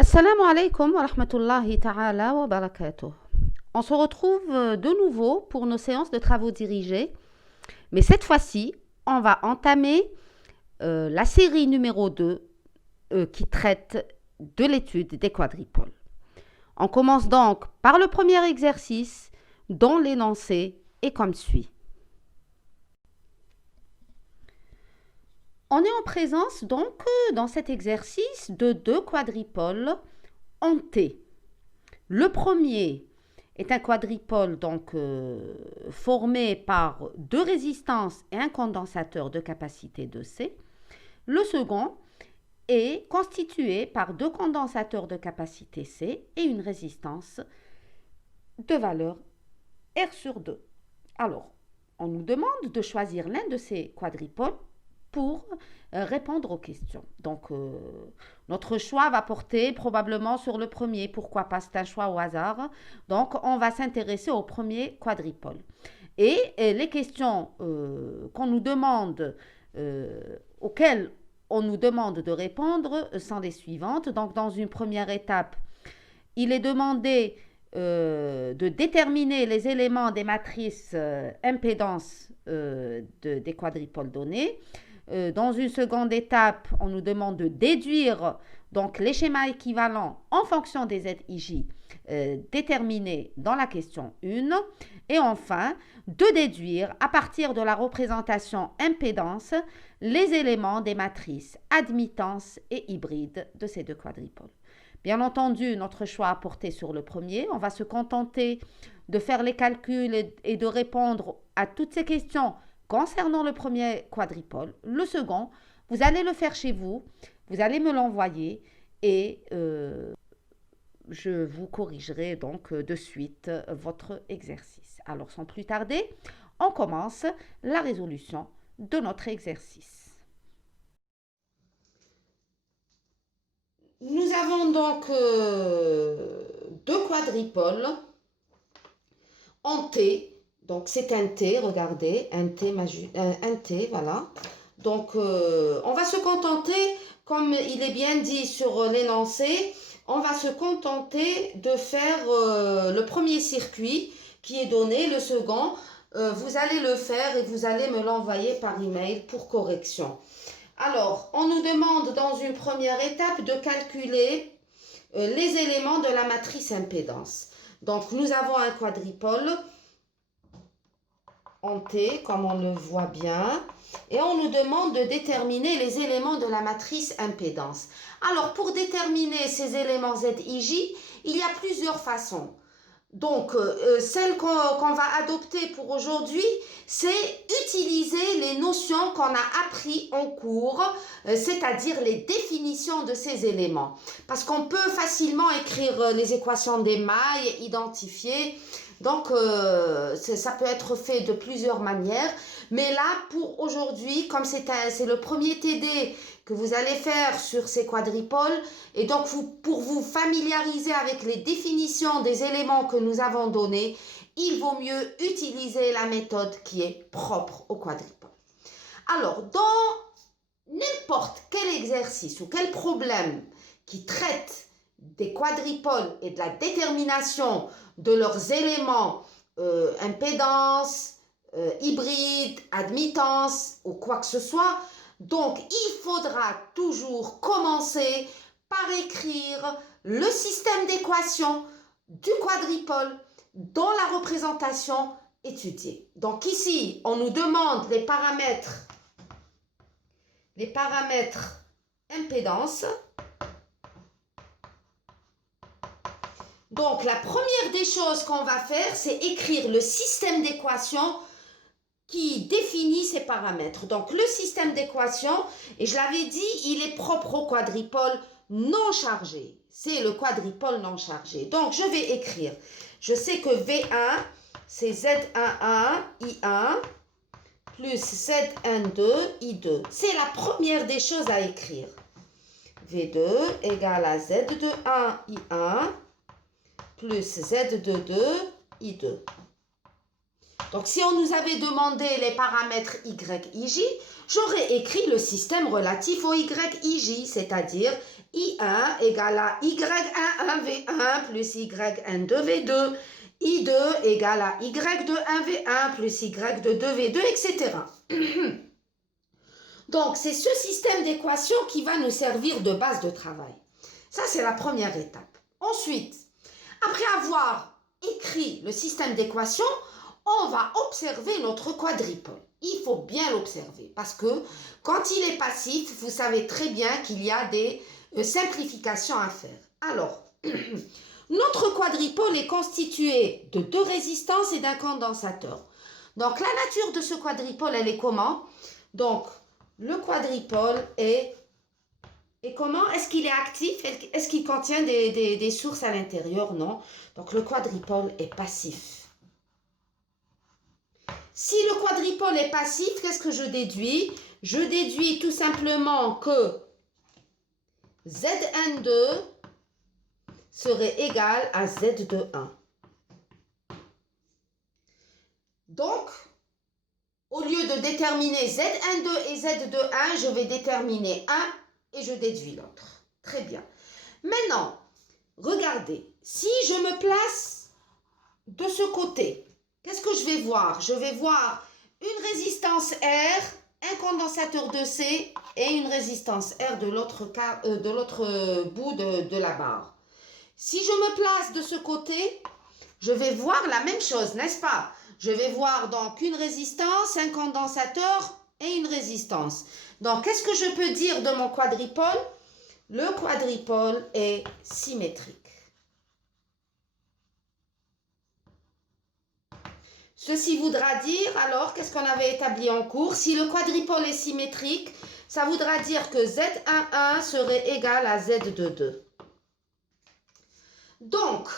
Assalamu alaikum wa rahmatullahi ta'ala wa barakatuh. On se retrouve de nouveau pour nos séances de travaux dirigés, mais cette fois-ci, on va entamer la série numéro 2 qui traite de l'étude des quadripoles. On commence donc par le premier exercice dont l'énoncé est comme suit. On est en présence donc dans cet exercice de deux quadripoles en T. Le premier est un quadripole donc formé par deux résistances et un condensateur de capacité de C. Le second est constitué par deux condensateurs de capacité C et une résistance de valeur R sur 2. Alors, on nous demande de choisir l'un de ces quadripoles pour répondre aux questions. Donc, notre choix va porter probablement sur le premier. Pourquoi pas? C'est un choix au hasard. Donc, on va s'intéresser au premier quadripole. Et les questions qu'on nous demande, auxquelles on nous demande de répondre sont les suivantes. Donc, dans une première étape, il est demandé de déterminer les éléments des matrices impédance des quadripoles donnés. Dans une seconde étape, on nous demande de déduire donc les schémas équivalents en fonction des ZIJ déterminés dans la question 1. Et enfin, de déduire à partir de la représentation impédance les éléments des matrices admittance et hybride de ces deux quadripoles. Bien entendu, notre choix a porté sur le premier. On va se contenter de faire les calculs et de répondre à toutes ces questions concernant le premier quadripole. Le second, vous allez le faire chez vous, vous allez me l'envoyer et je vous corrigerai donc de suite votre exercice. Alors, sans plus tarder, on commence la résolution de notre exercice. Nous avons donc deux quadripoles en T. Donc, c'est un T, regardez, un T, voilà. Donc, on va se contenter, comme il est bien dit sur l'énoncé, on va se contenter de faire le premier circuit qui est donné, le second. Vous allez le faire et vous allez me l'envoyer par email pour correction. Alors, on nous demande dans une première étape de calculer les éléments de la matrice impédance. Donc, nous avons un quadripole en T, comme on le voit bien, et on nous demande de déterminer les éléments de la matrice impédance. Alors, pour déterminer ces éléments ZIJ, il y a plusieurs façons. Donc, celle qu'on va adopter pour aujourd'hui, c'est utiliser les notions qu'on a appris en cours, c'est-à-dire les définitions de ces éléments. Parce qu'on peut facilement écrire les équations des mailles, identifier. Donc, ça peut être fait de plusieurs manières. Mais là, pour aujourd'hui, comme c'est le premier TD que vous allez faire sur ces quadripoles, et donc pour vous familiariser avec les définitions des éléments que nous avons donnés, il vaut mieux utiliser la méthode qui est propre au quadripole. Alors, dans n'importe quel exercice ou quel problème qui traite des quadripoles et de la détermination de leurs éléments impédance, hybride, admittance ou quoi que ce soit, donc il faudra toujours commencer par écrire le système d'équations du quadripole dans la représentation étudiée. Donc ici, on nous demande les paramètres impédance. Donc, la première des choses qu'on va faire, c'est écrire le système d'équations qui définit ces paramètres. Donc, le système d'équations, et je l'avais dit, il est propre au quadripole non chargé. C'est le quadripole non chargé. Donc, je vais écrire. Je sais que V1, c'est Z11, I1, plus Z12, I2. C'est la première des choses à écrire. V2 égale à Z21, I1, plus Z22, I2. Donc, si on nous avait demandé les paramètres YIJ, j'aurais écrit le système relatif au YIJ, c'est-à-dire I1 égale à Y11 V1 plus Y12 V2. I2 égale à Y2 1V1 plus Y2 2V2, etc. Donc, c'est ce système d'équations qui va nous servir de base de travail. Ça, c'est la première étape. Ensuite, après avoir écrit le système d'équations, on va observer notre quadripole. Il faut bien l'observer parce que quand il est passif, vous savez très bien qu'il y a des simplifications à faire. Alors, notre quadripole est constitué de 2 résistances et d'un condensateur. Donc, la nature de ce quadripole, elle est comment? Donc, le quadripole est comment? Est-ce qu'il est actif? Est-ce qu'il contient des sources à l'intérieur? Non. Donc, le quadripole est passif. Si le quadripole est passif, qu'est-ce que je déduis? Je déduis tout simplement que Zn2 serait égal à Z de 1. Donc, au lieu de déterminer Zn2 et Z de 1, je vais déterminer 1 et je déduis l'autre. Très bien. Maintenant, regardez, si je me place de ce côté, qu'est-ce que je vais voir? Je vais voir une résistance R, un condensateur de C et une résistance R de l'autre bout de la barre. Si je me place de ce côté, je vais voir la même chose, n'est-ce pas? Je vais voir donc une résistance, un condensateur et une résistance. Donc, qu'est-ce que je peux dire de mon quadripole? Le quadripole est symétrique. Ceci voudra dire, alors, qu'est-ce qu'on avait établi en cours? Si le quadripole est symétrique, ça voudra dire que Z11 serait égal à Z de 2. Donc,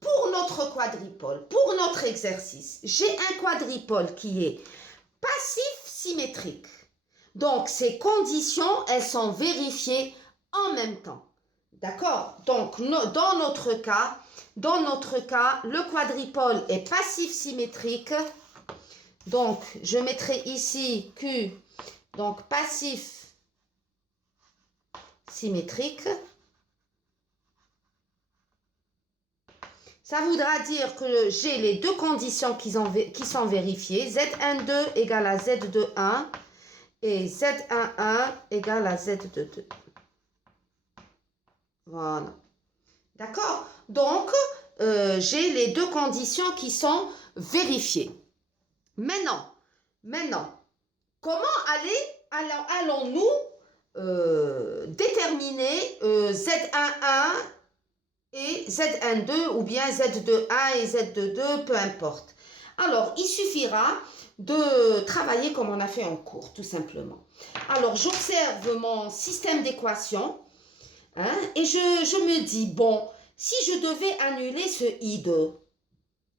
pour notre quadripole, pour notre exercice, j'ai un quadripole qui est passif symétrique. Donc, ces conditions, elles sont vérifiées en même temps. D'accord? Donc, dans notre cas, le quadripole est passif symétrique. Donc, je mettrai ici Q, donc passif symétrique. Ça voudra dire que j'ai les deux conditions qui sont vérifiées. Z12 égale à Z21 et Z11 égale à Z22. Voilà. D'accord? Donc, j'ai les deux conditions qui sont vérifiées. Maintenant, comment allons-nous déterminer Z11 et Z12 ou bien Z21 et Z22, peu importe. Alors, il suffira de travailler comme on a fait en cours, tout simplement. Alors, j'observe mon système d'équations et je me dis, bon, si je devais annuler ce I2,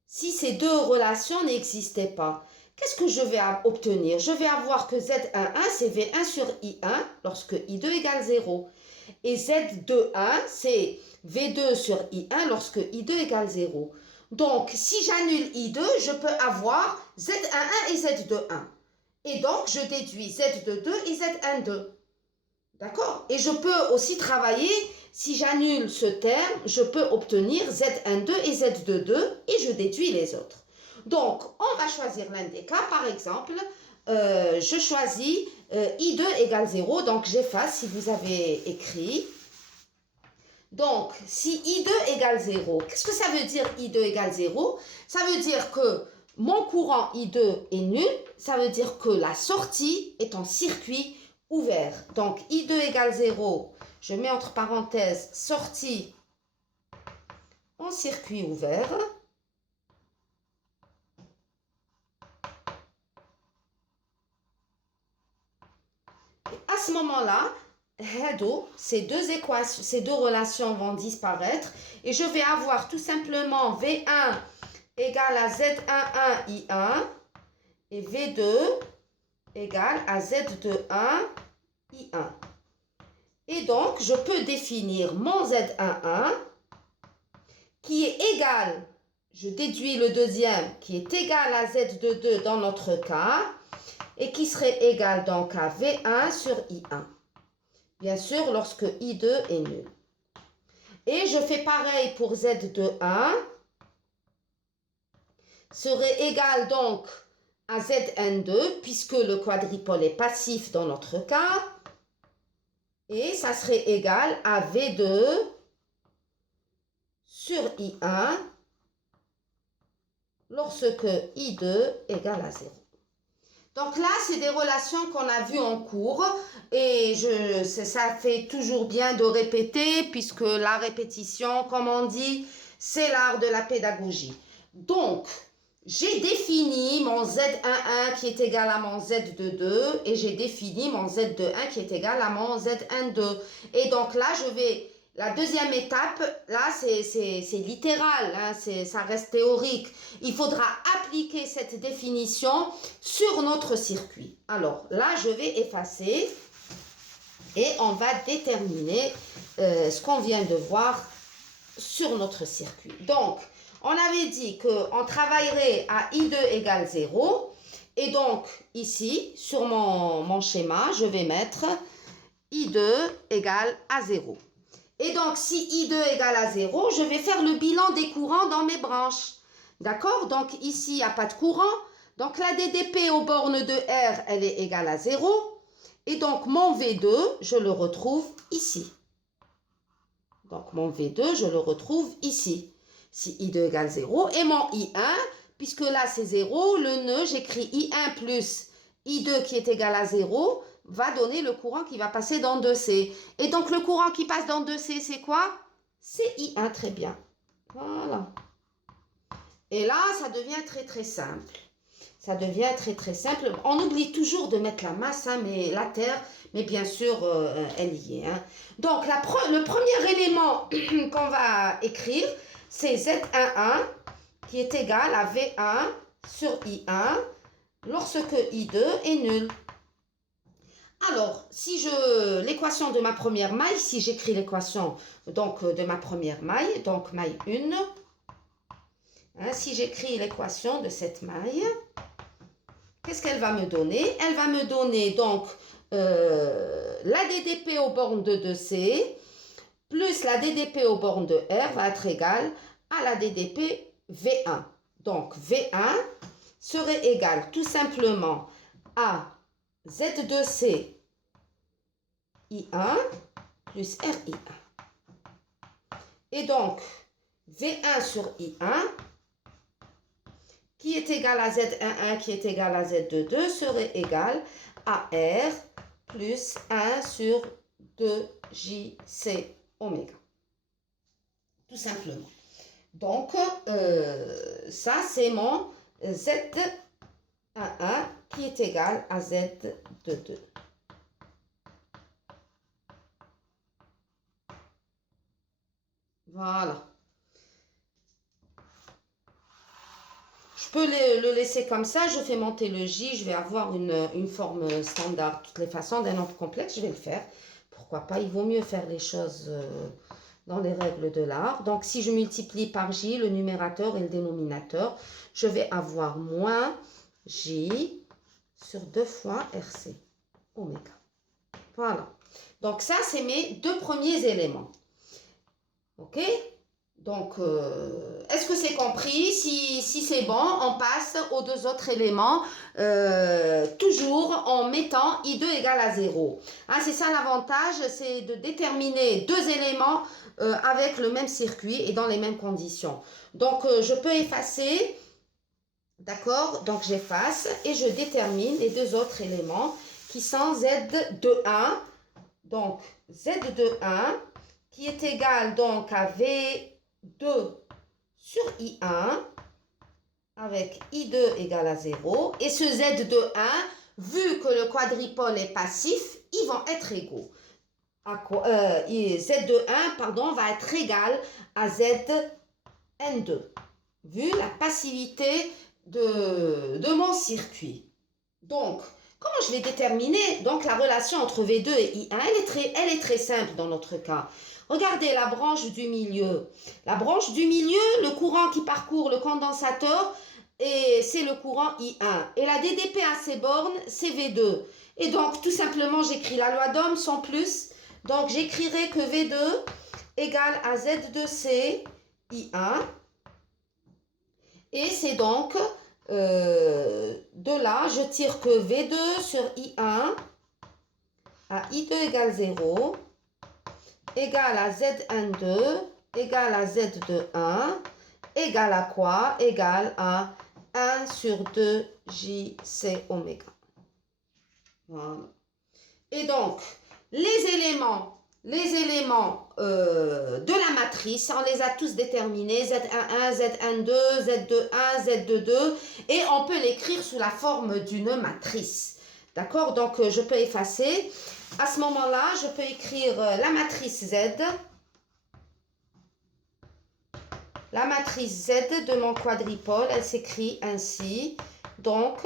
si ces deux relations n'existaient pas, qu'est-ce que je vais obtenir? Je vais avoir que Z11, c'est V1 sur I1 lorsque I2 égale 0. Et Z21, c'est V2 sur I1 lorsque I2 égale 0. Donc, si j'annule I2, je peux avoir Z11 et Z21. Et donc, je déduis Z22 et Z12. D'accord? Et je peux aussi travailler, si j'annule ce terme, je peux obtenir Z12 et Z22 et je déduis les autres. Donc, on va choisir l'un des cas. Par exemple, je choisis I2 égale 0. Donc, j'efface si vous avez écrit. Donc, si I2 égale 0, qu'est-ce que ça veut dire I2 égale 0? Ça veut dire que mon courant I2 est nul. Ça veut dire que la sortie est en circuit ouvert. Donc, I2 égale 0, je mets entre parenthèses sortie en circuit ouvert. Et à ce moment-là, ces deux relations vont disparaître et je vais avoir tout simplement V1 égale à Z11 I1 et V2 égale à Z21 I1. Et donc, je peux définir mon Z11 qui est égal, je déduis le deuxième, qui est égal à Z22 dans notre cas, et qui serait égal donc à V1 sur I1. Bien sûr, lorsque I2 est nul. Et je fais pareil pour Z de 1. Serait égal donc à Zn2, puisque le quadripôle est passif dans notre cas. Et ça serait égal à V2 sur I1 lorsque I2 égale à 0. Donc là, c'est des relations qu'on a vues en cours et ça fait toujours bien de répéter puisque la répétition, comme on dit, c'est l'art de la pédagogie. Donc, j'ai défini mon Z11 qui est égal à mon Z22 et j'ai défini mon Z21 qui est égal à mon Z12. Et donc là, la deuxième étape, là, c'est littéral, hein, ça reste théorique. Il faudra appliquer cette définition sur notre circuit. Alors là, je vais effacer et on va déterminer ce qu'on vient de voir sur notre circuit. Donc, on avait dit qu'on travaillerait à I2 égale 0. Et donc, ici, sur mon schéma, je vais mettre I2 égale à 0. Et donc, si I2 égale à 0, je vais faire le bilan des courants dans mes branches. D'accord? Donc, ici, il n'y a pas de courant. Donc, la DDP aux bornes de R, elle est égale à 0. Et donc, mon V2, je le retrouve ici. Donc, mon V2, je le retrouve ici. Si I2 égale 0. Et mon I1, puisque là, c'est 0, le nœud, j'écris I1 plus I2 qui est égal à 0, va donner le courant qui va passer dans 2C. Et donc, le courant qui passe dans 2C, c'est quoi? C'est I1, très bien. Voilà. Et là, ça devient très, très simple. Ça devient très, très simple. On oublie toujours de mettre la masse, hein, mais la terre, mais bien sûr, elle y est. Hein. Donc, le premier élément qu'on va écrire, c'est Z11 qui est égal à V1 sur I1 lorsque I2 est nul. Alors, si l'équation de ma première maille, si j'écris l'équation donc de ma première maille, donc maille 1, hein, si j'écris l'équation de cette maille, qu'est-ce qu'elle va me donner? Elle va me donner donc la DDP aux bornes de 2C plus la DDP aux bornes de R va être égale à la DDP V1. Donc, V1 serait égal tout simplement à Z2C I1 plus RI1. Et donc, V1 sur I1 qui est égal à Z11 qui est égal à Z22 serait égal à R plus 1 sur 2JC oméga. Tout simplement. Donc, ça, c'est mon Z11 qui est égal à Z22. Voilà. Je peux le laisser comme ça, je fais monter le J, je vais avoir une forme standard. De toutes les façons, d'un nombre complexe, je vais le faire. Pourquoi pas, il vaut mieux faire les choses dans les règles de l'art. Donc, si je multiplie par J, le numérateur et le dénominateur, je vais avoir moins J sur 2 fois RC, oméga. Voilà. Donc, ça, c'est mes deux premiers éléments. OK? Donc, est-ce que c'est compris? Si c'est bon, on passe aux deux autres éléments, toujours en mettant I2 égale à 0. Hein, c'est ça l'avantage, c'est de déterminer deux éléments avec le même circuit et dans les mêmes conditions. Donc, je peux effacer, d'accord? Donc, j'efface et je détermine les deux autres éléments qui sont Z21. Donc, Z21 qui est égal donc à V2 sur I1 avec I2 égale à 0. Et ce Z21, vu que le quadripôle est passif, ils vont être égaux. Z21, pardon, va être égal à Zn2, vu la passivité de mon circuit. Donc, comment je vais déterminer donc la relation entre V2 et I1? Elle est très simple dans notre cas. Regardez la branche du milieu. La branche du milieu, le courant qui parcourt le condensateur, c'est le courant I1. Et la DDP à ses bornes, c'est V2. Et donc, tout simplement, j'écris la loi d'Ohm sans plus. Donc, j'écrirai que V2 égale à Z de C, I1. Et c'est donc, de là, je tire que V2 sur I1 à I2 égale 0, égale à Zn2, égale à Z de 1, égale à quoi? Égale à 1 sur 2 JC oméga. Voilà. Et donc, les éléments de la matrice, on les a tous déterminés, Z11, Z12, Z21, Z22, et on peut l'écrire sous la forme d'une matrice. D'accord? Donc, je peux effacer. À ce moment-là, je peux écrire la matrice Z. La matrice Z de mon quadripôle, elle s'écrit ainsi. Donc,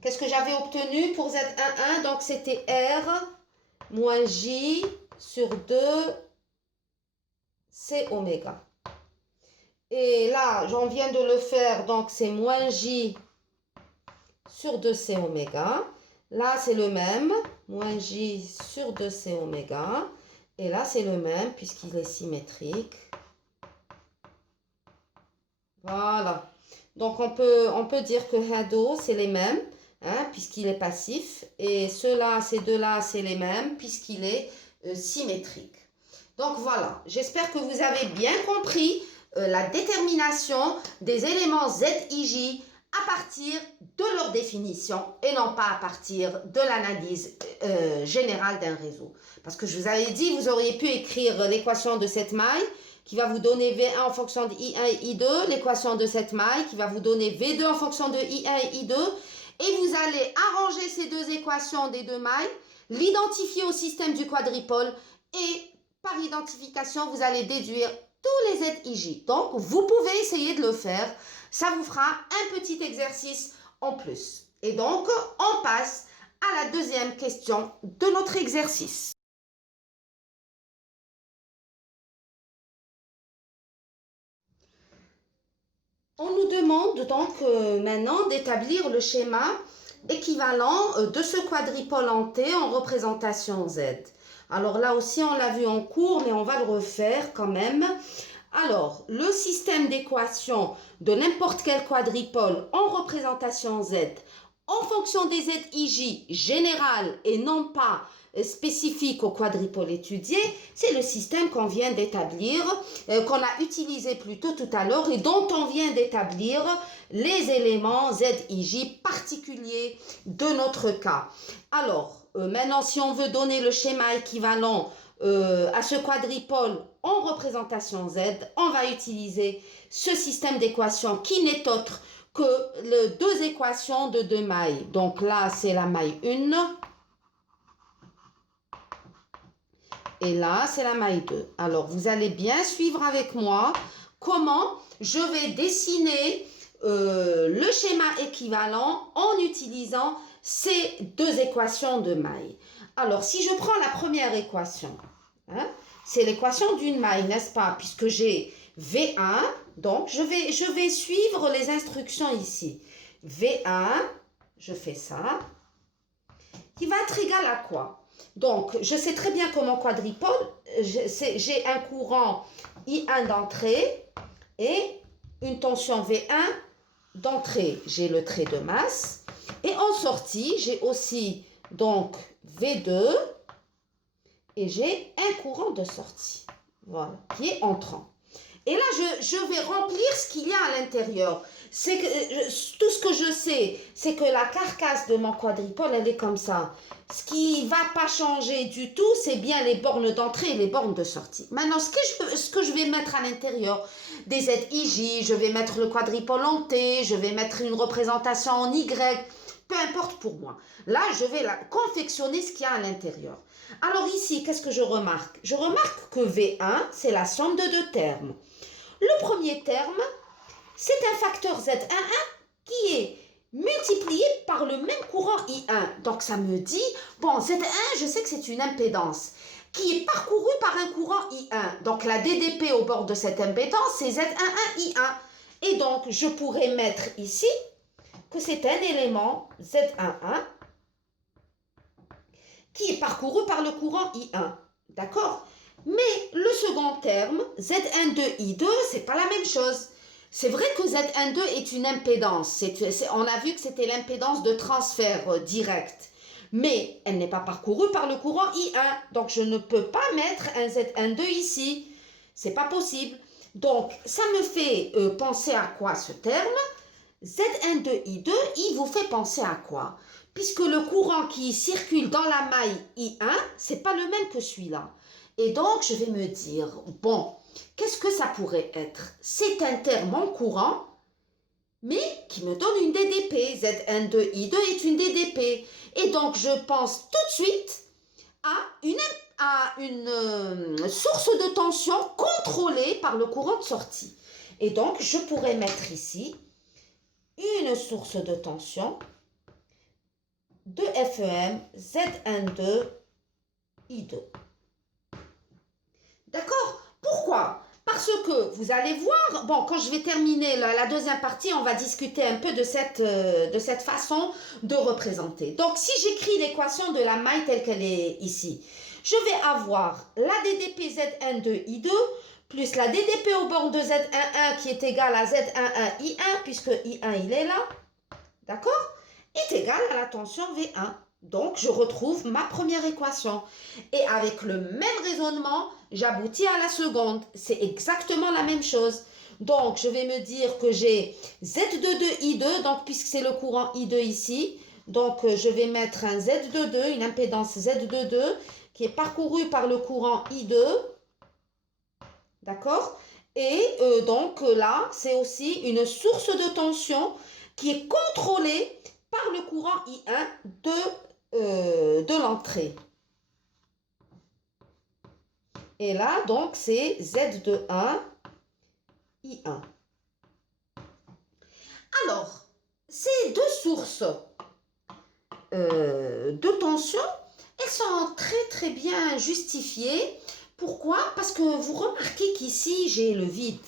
qu'est-ce que j'avais obtenu pour Z11? Donc, c'était R moins J sur 2 C oméga. Et là, j'en viens de le faire, donc c'est moins J sur 2 C oméga. Là, c'est le même, moins J sur 2 C oméga. Et là, c'est le même, puisqu'il est symétrique. Voilà. Donc, on peut dire que Hado, c'est les mêmes, hein, puisqu'il est passif. Et ceux-là, ces deux-là, c'est les mêmes, puisqu'il est symétrique. Donc, voilà. J'espère que vous avez bien compris la détermination des éléments ZIJ à partir de leur définition et non pas à partir de l'analyse générale d'un réseau. Parce que je vous avais dit, vous auriez pu écrire l'équation de cette maille qui va vous donner V1 en fonction de I1 et I2, l'équation de cette maille qui va vous donner V2 en fonction de I1 et I2, et vous allez arranger ces deux équations des deux mailles, l'identifier au système du quadripôle, et par identification, vous allez déduire tous les ZIJ. Donc, vous pouvez essayer de le faire. Ça vous fera un petit exercice en plus. Et donc, on passe à la deuxième question de notre exercice. On nous demande donc maintenant d'établir le schéma équivalent de ce quadripôle en T en représentation Z. Alors là aussi, on l'a vu en cours, mais on va le refaire quand même. Alors, le système d'équations de n'importe quel quadripôle en représentation Z, en fonction des ZIJ générales et non pas spécifiques au quadripôle étudié, c'est le système qu'on vient d'établir, qu'on a utilisé plutôt tout à l'heure et dont on vient d'établir les éléments ZIJ particuliers de notre cas. Alors, maintenant, si on veut donner le schéma équivalent à ce quadripôle en représentation Z, on va utiliser ce système d'équations qui n'est autre que les deux équations de deux mailles. Donc là, c'est la maille 1 et là, c'est la maille 2. Alors, vous allez bien suivre avec moi comment je vais dessiner le schéma équivalent en utilisant ces deux équations de mailles. Alors, si je prends la première équation, hein, c'est l'équation d'une maille, n'est-ce pas? Puisque j'ai V1, donc je vais suivre les instructions ici. V1, je fais ça, qui va être égal à quoi? Donc, je sais très bien que mon quadripôle, j'ai un courant I1 d'entrée et une tension V1 d'entrée. J'ai le trait de masse. Et en sortie, j'ai aussi donc V2 et j'ai un courant de sortie, voilà, qui est entrant. Et là, je vais remplir ce qu'il y a à l'intérieur. C'est que tout ce que je sais, c'est que la carcasse de mon quadripôle, elle est comme ça. Ce qui va pas changer du tout, c'est bien les bornes d'entrée et les bornes de sortie. Maintenant, ce que je vais mettre à l'intérieur des ZIJ, je vais mettre le quadripôle en T, je vais mettre une représentation en Y, peu importe pour moi. Là, je vais confectionner ce qu'il y a à l'intérieur. Alors ici, qu'est-ce que je remarque? Je remarque que V1, c'est la somme de deux termes. Le premier terme, c'est un facteur Z11 qui est multiplié par le même courant I1. Donc ça me dit, bon, Z1, je sais que c'est une impédance qui est parcourue par un courant I1. Donc la DDP au bord de cette impédance, c'est Z11 I1. Et donc, je pourrais mettre ici que c'est un élément Z11 qui est parcouru par le courant I1. D'accord? Mais le second terme, Z12I2, c'est pas la même chose. C'est vrai que Z12 est une impédance. On a vu que c'était l'impédance de transfert direct. Mais elle n'est pas parcourue par le courant I1. Donc je ne peux pas mettre un Z12 ici. C'est pas possible. Donc ça me fait penser à quoi ce terme? Z12I2, il vous fait penser à quoi? Puisque le courant qui circule dans la maille I1, c'est pas le même que celui-là. Et donc, je vais me dire, bon, qu'est-ce que ça pourrait être? C'est un terme en courant, mais qui me donne une DDP. Z12I2 est une DDP. Et donc, je pense tout de suite à une source de tension contrôlée par le courant de sortie. Et donc, je pourrais mettre ici une source de tension de FEM Z12I2. D'accord? Pourquoi? Parce que vous allez voir, bon, quand je vais terminer la deuxième partie, on va discuter un peu de cette façon de représenter. Donc, si j'écris l'équation de la maille telle qu'elle est ici, je vais avoir la DDP Z12I2 plus la DDP au bord de Z11 qui est égale à Z11I1, puisque I1 il est là, d'accord, est égal à la tension V1. Donc, je retrouve ma première équation. Et avec le même raisonnement, j'aboutis à la seconde. C'est exactement la même chose. Donc, je vais me dire que j'ai Z22I2, donc puisque c'est le courant I2 ici, donc je vais mettre un Z22, une impédance Z22, qui est parcourue par le courant I2. D'accord? Et donc là, c'est aussi une source de tension qui est contrôlée par le courant I1 de l'entrée. Et là, donc, c'est Z21 I1. Alors, ces deux sources de tension, elles sont très très bien justifiées. Pourquoi? Parce que vous remarquez qu'ici, j'ai le vide.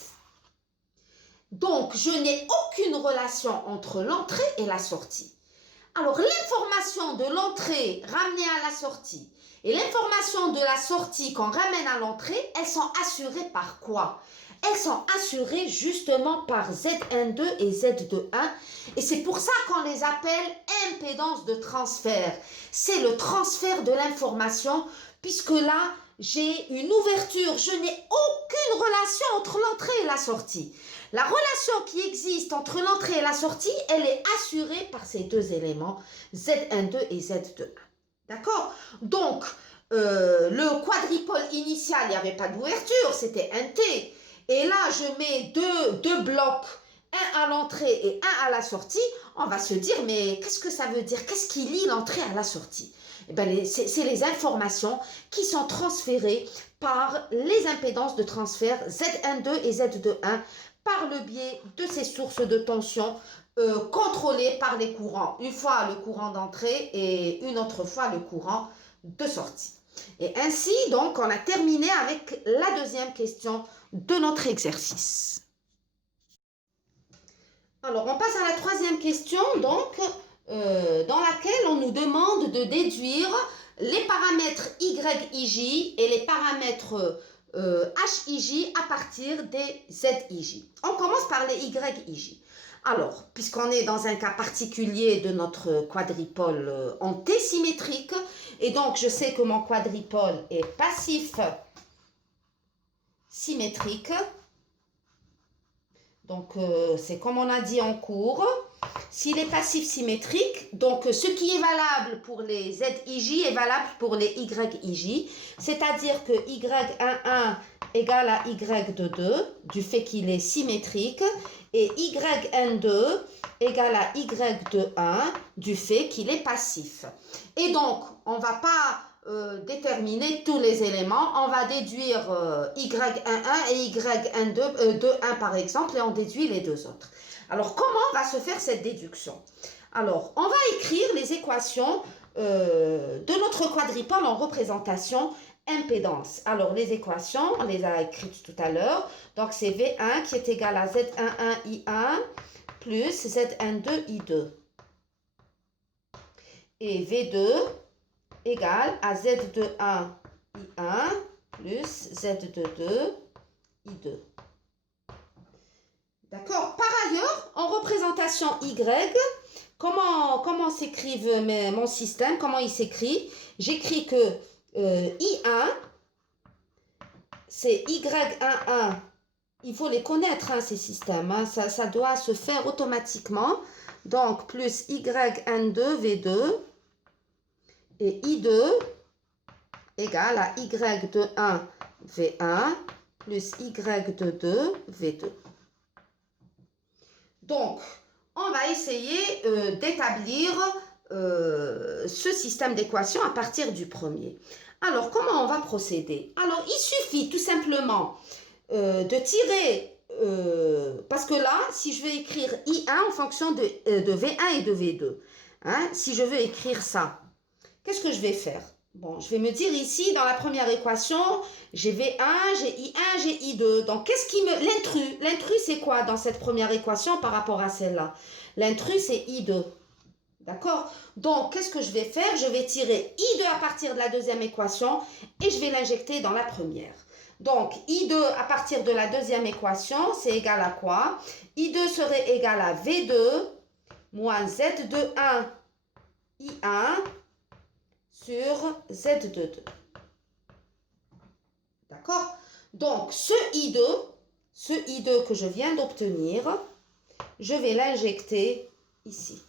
Donc, je n'ai aucune relation entre l'entrée et la sortie. Alors, l'information de l'entrée ramenée à la sortie et l'information de la sortie qu'on ramène à l'entrée, elles sont assurées par quoi? Elles sont assurées justement par Z12 et Z21. Et c'est pour ça qu'on les appelle impédance de transfert. C'est le transfert de l'information, puisque là, j'ai une ouverture. Je n'ai aucune relation entre l'entrée et la sortie. La relation qui existe entre l'entrée et la sortie, elle est assurée par ces deux éléments, Z12 et Z21. D'accord? Donc, le quadripôle initial, il n'y avait pas d'ouverture, c'était un T. Et là, je mets deux blocs, un à l'entrée et un à la sortie. On va se dire, mais qu'est-ce que ça veut dire? Qu'est-ce qui lie l'entrée à la sortie? Eh bien, c'est les informations qui sont transférées par les impédances de transfert Z12 et Z21 par le biais de ces sources de tension contrôlées par les courants. Une fois le courant d'entrée et une autre fois le courant de sortie. Et ainsi, donc, on a terminé avec la deuxième question de notre exercice. Alors, on passe à la troisième question, donc, dans laquelle on nous demande de déduire les paramètres YIJ et les paramètres HIJ à partir des ZIJ. On commence par les YIJ. Alors, puisqu'on est dans un cas particulier de notre quadripôle en T symétrique, et donc je sais que mon quadripôle est passif symétrique, donc c'est comme on a dit en cours, s'il est passif symétrique, donc ce qui est valable pour les ZIJ est valable pour les YIJ, c'est-à-dire que Y11 égale à Y22 du fait qu'il est symétrique et YN2 égale à Y21 du fait qu'il est passif. Et donc, on ne va pas déterminer tous les éléments, on va déduire Y11 et YN2 2,1 par exemple et on déduit les deux autres. Alors, comment va se faire cette déduction? Alors, on va écrire les équations de notre quadripôle en représentation impédance. Alors, les équations, on les a écrites tout à l'heure. Donc, c'est V1 qui est égal à Z11I1 plus Z12I2. Et V2 égale à Z de 1 I1 plus Z de 2 I2. D'accord? Par ailleurs, en représentation Y, comment s'écrive mon système? Comment il s'écrit? J'écris que I1, c'est Y11. Il faut les connaître, hein, ces systèmes. Hein. Ça doit se faire automatiquement. Donc, plus yn2 V2 et I2 égale à y de 1 V1 plus y de 2 V2. Donc, on va essayer d'établir ce système d'équations à partir du premier. Alors, comment on va procéder? Alors, il suffit tout simplement de tirer, parce que là, si je veux écrire I1 en fonction de V1 et de V2, hein, si je veux écrire ça, qu'est-ce que je vais faire? Bon, je vais me dire ici, dans la première équation, j'ai V1, j'ai I1, j'ai I2. Donc, qu'est-ce qui me... L'intrus. L'intrus, c'est quoi dans cette première équation par rapport à celle-là? L'intrus, c'est I2. D'accord? Donc, qu'est-ce que je vais faire? Je vais tirer I2 à partir de la deuxième équation et je vais l'injecter dans la première. Donc, I2 à partir de la deuxième équation, c'est égal à quoi? I2 serait égal à V2 moins Z de 1 I1 sur Z de 2. D'accord? Donc, ce I2 que je viens d'obtenir, je vais l'injecter ici.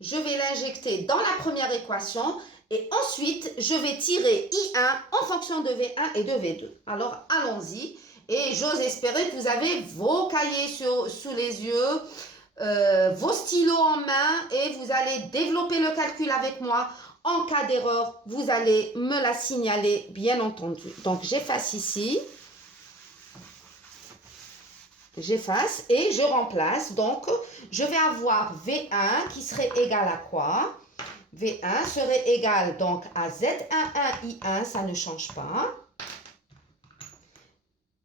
Je vais l'injecter dans la première équation et ensuite, je vais tirer I1 en fonction de V1 et de V2. Alors, allons-y. Et j'ose espérer que vous avez vos cahiers sous les yeux, vos stylos en main et vous allez développer le calcul avec moi. En cas d'erreur, vous allez me la signaler, bien entendu. Donc, j'efface ici. J'efface et je remplace. Donc, je vais avoir V1 qui serait égal à quoi? V1 serait égal donc à Z11 I1, ça ne change pas,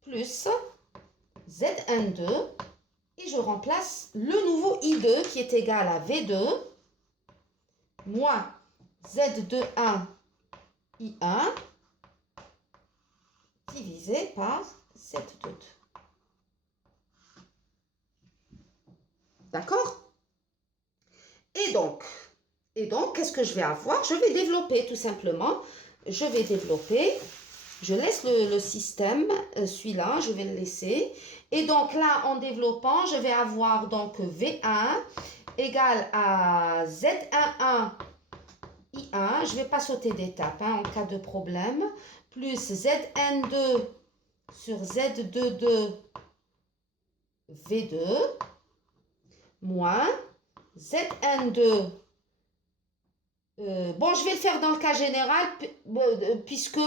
plus Z12 et je remplace le nouveau I2 qui est égal à V2 moins Z21 I1 divisé par Z22. D'accord? Et donc, qu'est-ce que je vais avoir? Je vais développer tout simplement. Je vais développer. Je laisse le système, celui-là, je vais le laisser. Et donc là, en développant, je vais avoir donc V1 égale à Z11 I1. Je ne vais pas sauter d'étape hein, en cas de problème. Plus Zn2 sur Z22 V2 moins Zn2. Bon, je vais le faire dans le cas général, puisque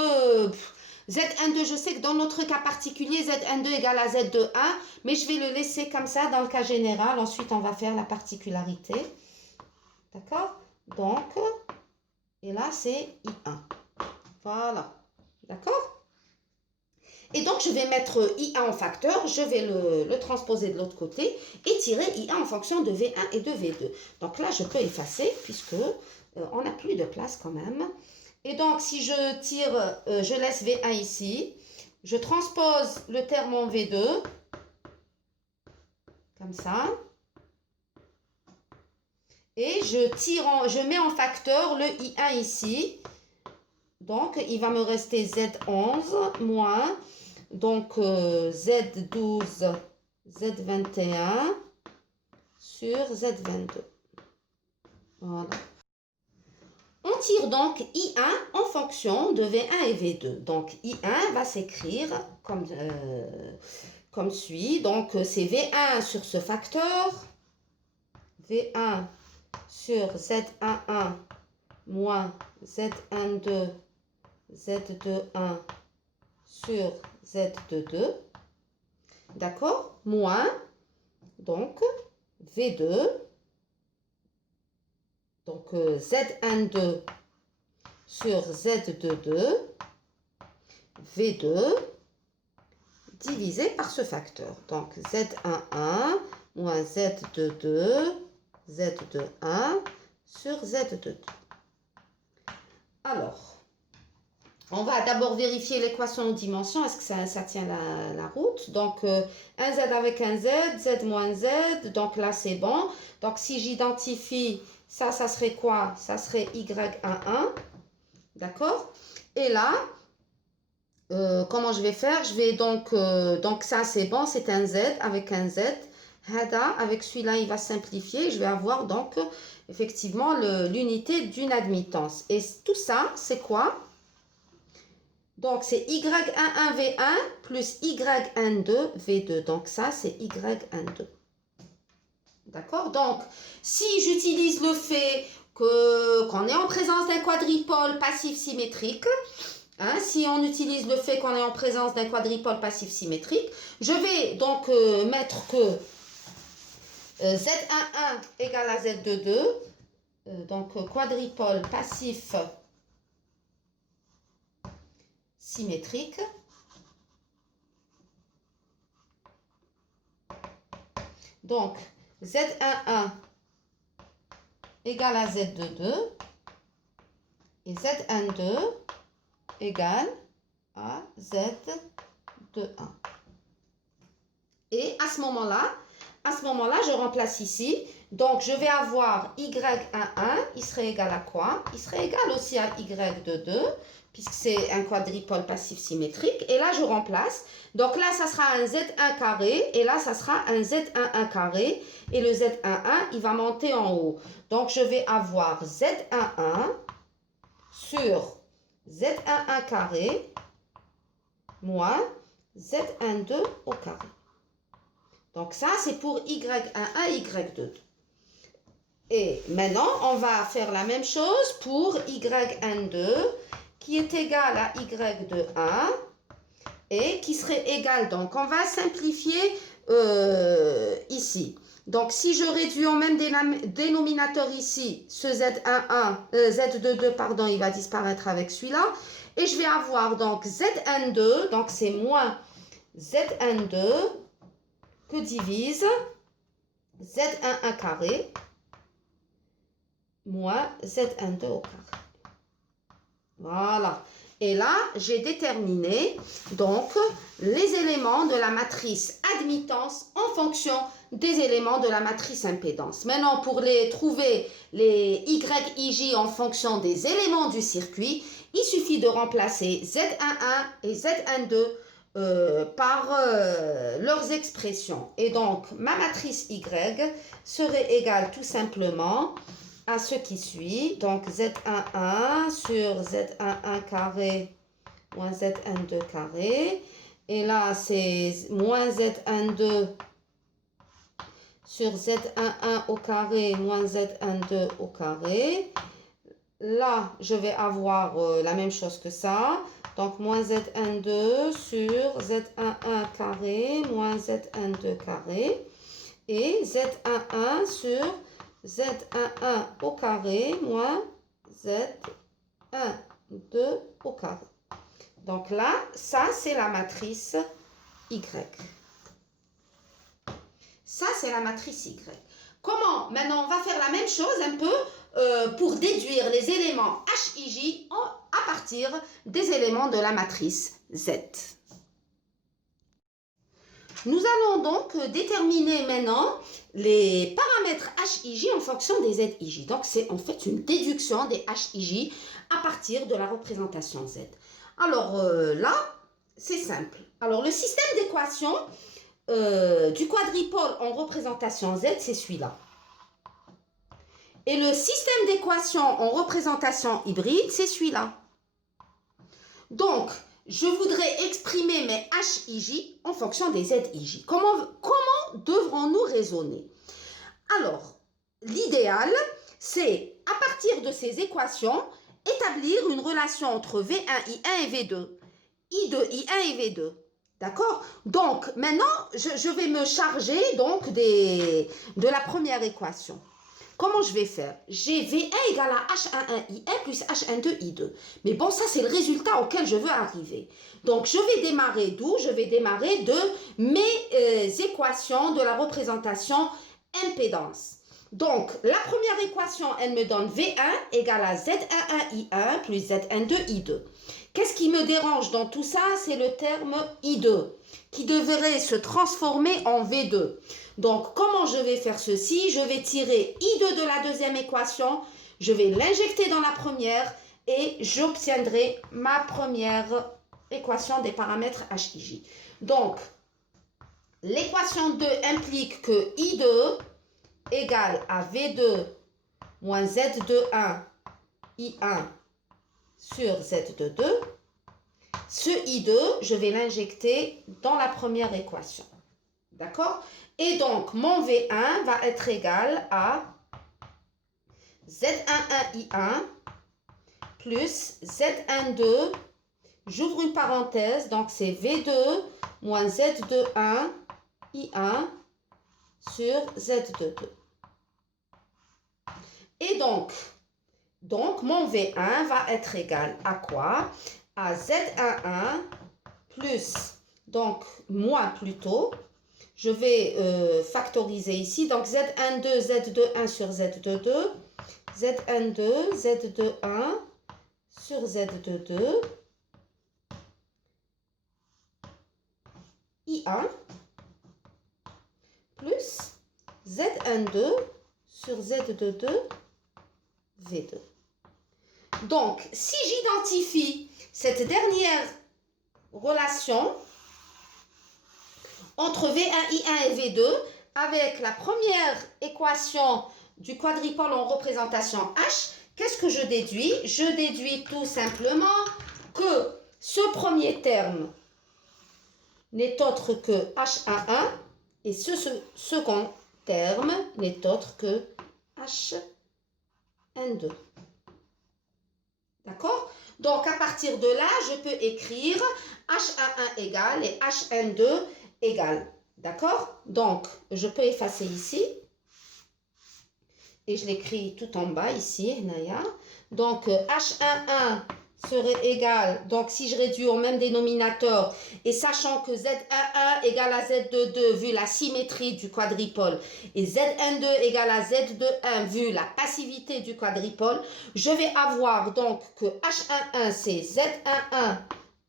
Z12, je sais que dans notre cas particulier, Zn2 égale à Z de 1, mais je vais le laisser comme ça dans le cas général. Ensuite, on va faire la particularité. D'accord? Donc, et là, c'est I1. Voilà. D'accord? Et donc, je vais mettre I1 en facteur, je vais le transposer de l'autre côté et tirer I1 en fonction de V1 et de V2. Donc là, je peux effacer puisque on n'a plus de place quand même. Et donc, si je tire, je laisse V1 ici, je transpose le terme en V2, comme ça. Et je mets en facteur le I1 ici. Donc, il va me rester Z11 moins... Donc, Z12, Z21 sur Z22. Voilà. On tire donc I1 en fonction de V1 et V2. Donc, I1 va s'écrire comme suit. Donc, c'est V1 sur ce facteur. V1 sur Z11 moins Z12, Z21 sur Z22, d'accord, moins, donc, V2, donc Z12 sur Z22, V2, divisé par ce facteur. Donc, Z11 moins Z22, Z21 sur Z22. Alors, on va d'abord vérifier l'équation en dimension. Est-ce que ça tient la route? Donc, un Z avec un Z, Z moins Z. Donc là, c'est bon. Donc, si j'identifie ça, ça serait quoi? Ça serait Y11. D'accord? Et là, comment je vais faire? Je vais donc ça, c'est bon. C'est un Z avec un Z. Hada, avec celui-là, il va simplifier. Je vais avoir donc, effectivement, l'unité d'une admittance. Et tout ça, c'est quoi? Donc, c'est Y11V1 plus Y12V2. Donc, ça, c'est Y12. D'accord? Donc, si j'utilise le fait qu'on est en présence d'un quadripôle passif symétrique, hein, si on utilise le fait qu'on est en présence d'un quadripôle passif symétrique, je vais donc mettre que Z11 égale à Z22, donc quadripôle passif symétrique. Donc, Z11 égale à Z22 et Z12 égale à Z21. Et à ce moment-là, je remplace ici. Donc, je vais avoir Y11, il serait égal à quoi? Il serait égal aussi à Y22, puisque c'est un quadripôle passif symétrique. Et là, je remplace. Donc là, ça sera un Z1 carré. Et là, ça sera un Z11 carré. Et le Z11, il va monter en haut. Donc, je vais avoir Z11 sur Z11 carré moins Z12 au carré. Donc ça, c'est pour Y11, Y2. Et maintenant, on va faire la même chose pour Y12 qui est égal à Y21 et qui serait égal, donc on va simplifier ici. Donc si je réduis au même dénominateur ici, ce Z22, pardon, il va disparaître avec celui-là. Et je vais avoir donc Z12, donc c'est moins Z12 que divise Z11 carré moins Z12 au carré. Voilà. Et là, j'ai déterminé donc les éléments de la matrice admittance en fonction des éléments de la matrice impédance. Maintenant, pour trouver les YIJ en fonction des éléments du circuit, il suffit de remplacer Z11 et Z12 par leurs expressions. Et donc, ma matrice Y serait égale tout simplement à ce qui suit. Donc, Z11 sur Z11 carré moins Z12 carré. Et là, c'est moins Z12 sur Z11 au carré moins Z12 au carré. Là, je vais avoir la même chose que ça. Donc, moins Z12 sur Z11 carré moins Z12 carré. Et Z11 sur Z11 au carré moins Z12 au carré. Donc là, ça, c'est la matrice Y. Ça, c'est la matrice Y. Comment? Maintenant, on va faire la même chose un peu pour déduire les éléments HIJ à partir des éléments de la matrice Z. Nous allons donc déterminer maintenant les paramètres HIJ en fonction des ZIJ. Donc, c'est en fait une déduction des HIJ à partir de la représentation Z. Alors là, c'est simple. Alors, le système d'équation du quadripôle en représentation Z, c'est celui-là. Et le système d'équation en représentation hybride, c'est celui-là. Donc, je voudrais exprimer mes HIJ en fonction des ZIJ. Comment devrons-nous raisonner? Alors, l'idéal, c'est, à partir de ces équations, établir une relation entre V1, I1 et V2. I2, I1 et V2. D'accord? Donc, maintenant, je vais me charger donc de la première équation. Comment je vais faire? J'ai V1 égale à H11I1 plus H12I2. Mais bon, ça, c'est le résultat auquel je veux arriver. Donc, je vais démarrer d'où? Je vais démarrer de mes équations de la représentation impédance. Donc, la première équation, elle me donne V1 égale à Z11I1 plus Z12I2. Qu'est-ce qui me dérange dans tout ça? C'est le terme I2 qui devrait se transformer en V2. Donc, comment je vais faire ceci? Je vais tirer I2 de la deuxième équation, je vais l'injecter dans la première et j'obtiendrai ma première équation des paramètres HIJ. Donc, l'équation 2 implique que I2 égale à V2 moins Z21 I1 sur Z22. Ce I2, je vais l'injecter dans la première équation. D'accord? Et donc, mon V1 va être égal à Z11I1 plus Z12, j'ouvre une parenthèse, donc c'est V2 moins Z21 I1 sur Z22. Et donc mon V1 va être égal à quoi? À Z11 plus, donc moins plutôt, je vais factoriser ici, donc Z12, Z21 sur Z22, Z12, Z21 sur Z22, I1 plus Z12 sur Z22 V2. Donc, si j'identifie cette dernière relation entre V1, I1 et V2 avec la première équation du quadripôle en représentation H, qu'est-ce que je déduis? Je déduis tout simplement que ce premier terme n'est autre que H11 et ce second terme n'est autre que H12. D'accord? Donc, à partir de là, je peux écrire H11 égale et H12 égale. D'accord? Donc, je peux effacer ici. Et je l'écris tout en bas ici, Naya. Donc, H11 serait égal, donc si je réduis au même dénominateur, et sachant que Z11 égale à Z22 vu la symétrie du quadripôle, et Z12 égale à Z21 vu la passivité du quadripôle, je vais avoir donc que H11 c'est Z11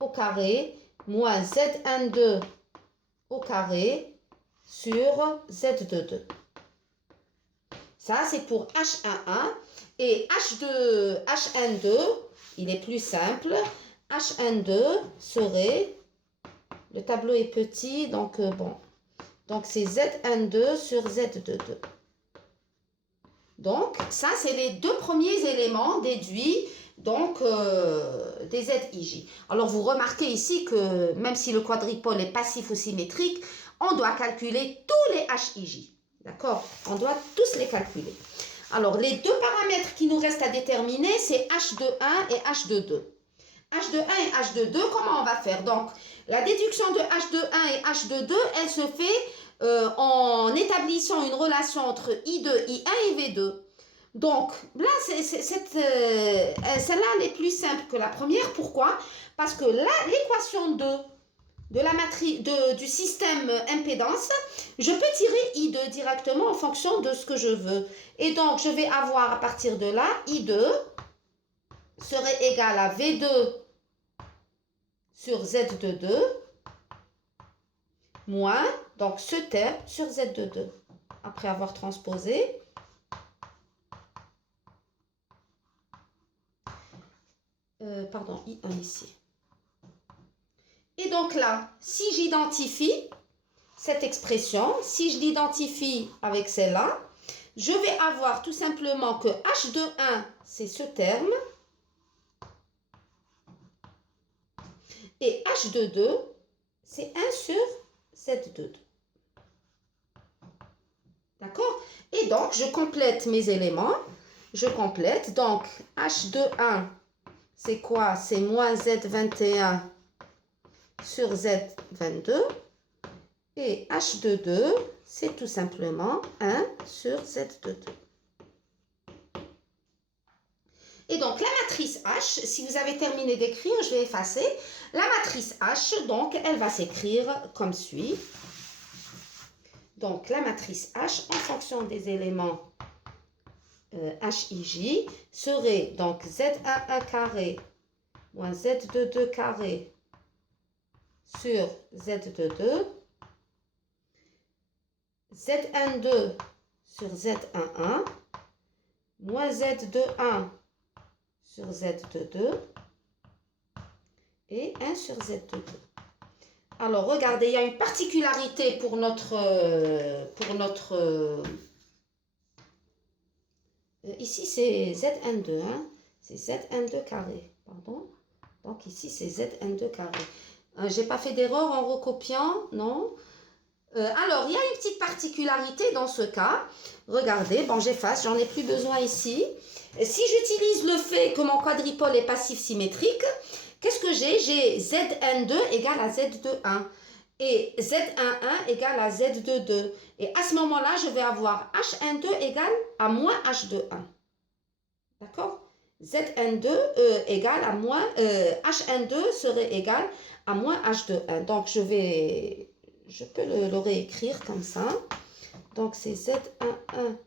au carré moins Z12 au carré sur Z22. Ça, c'est pour H11. Et H12, il est plus simple. H12 serait, le tableau est petit, donc bon. Donc, c'est Z12 sur Z22. Donc, ça, c'est les deux premiers éléments déduits donc des ZIJ. Alors, vous remarquez ici que même si le quadripôle est passif ou symétrique, on doit calculer tous les HIJ. D'accord? On doit tous les calculer. Alors, les deux paramètres qui nous restent à déterminer, c'est H21 et H22. H21 et H22, comment on va faire? Donc, la déduction de H21 et H22, elle se fait en établissant une relation entre I2, I1 et V2. Donc, là, celle-là, elle est plus simple que la première. Pourquoi? Parce que là, l'équation 2 de la matrice du système impédance, je peux tirer I2 directement en fonction de ce que je veux. Et donc, je vais avoir à partir de là, I2 serait égal à V2 sur Z22 moins, donc ce terme sur Z22. Après avoir transposé, pardon, I1 ici. Et donc là, si j'identifie cette expression, si je l'identifie avec celle-là, je vais avoir tout simplement que H21, c'est ce terme, et H22, c'est 1 sur Z22. D'accord? Et donc, je complète mes éléments. Je complète. Donc, H21, c'est quoi? C'est moins Z21 sur Z22. Et H22, c'est tout simplement 1 sur Z22. Et donc, la matrice H, si vous avez terminé d'écrire, je vais effacer. La matrice H, donc, elle va s'écrire comme suit. Donc, la matrice H, en fonction des éléments HIJ serait donc Z11 carré moins Z22 carré sur Z22, Z12 sur Z11 moins Z21 sur Z22 et 1 sur Z22. Alors, regardez, il y a une particularité pour notre ici, c'est Zn2, hein? C'est Zn2 carré, pardon. Donc, ici, c'est Zn2 carré. J'ai pas fait d'erreur en recopiant, non? Alors, il y a une petite particularité dans ce cas. Regardez, bon, j'efface, j'en ai plus besoin ici. Si j'utilise le fait que mon quadripôle est passif symétrique, qu'est-ce que j'ai? J'ai Zn2 égale à Z21 et Z11 égale à Z22. Et à ce moment-là, je vais avoir Hn2 égale à moins H21. D'accord? Zn2 égale à moins... Hn2 serait égal à moins H21. Donc, je peux le réécrire comme ça. Donc, c'est Z11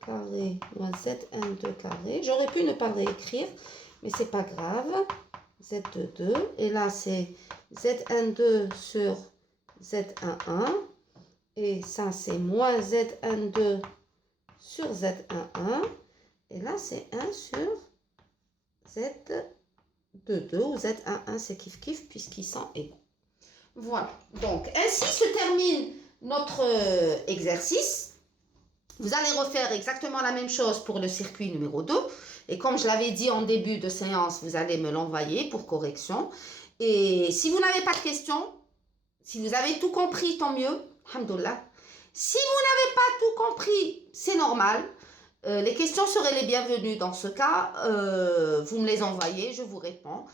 carré moins Zn2 carré. J'aurais pu ne pas le réécrire, mais c'est pas grave. Z22. Et là, c'est Zn2 sur Z11. Et ça, c'est moins Zn2 sur Z11. Et là, c'est 1 sur Z22 ou Z11. C'est kiff-kiff puisqu'ils sont égaux. Voilà. Donc, ainsi se termine notre exercice. Vous allez refaire exactement la même chose pour le circuit numéro 2. Et comme je l'avais dit en début de séance, vous allez me l'envoyer pour correction. Et si vous n'avez pas de questions, si vous avez tout compris, tant mieux. Alhamdoulilah. Si vous n'avez pas tout compris, c'est normal. Les questions seraient les bienvenues dans ce cas. Vous me les envoyez, je vous réponds.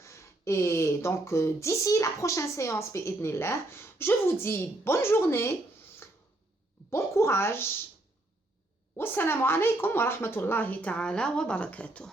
Et donc, d'ici la prochaine séance, je vous dis bonne journée, bon courage. Wassalamu alaikum wa rahmatullahi ta'ala wa barakatuh.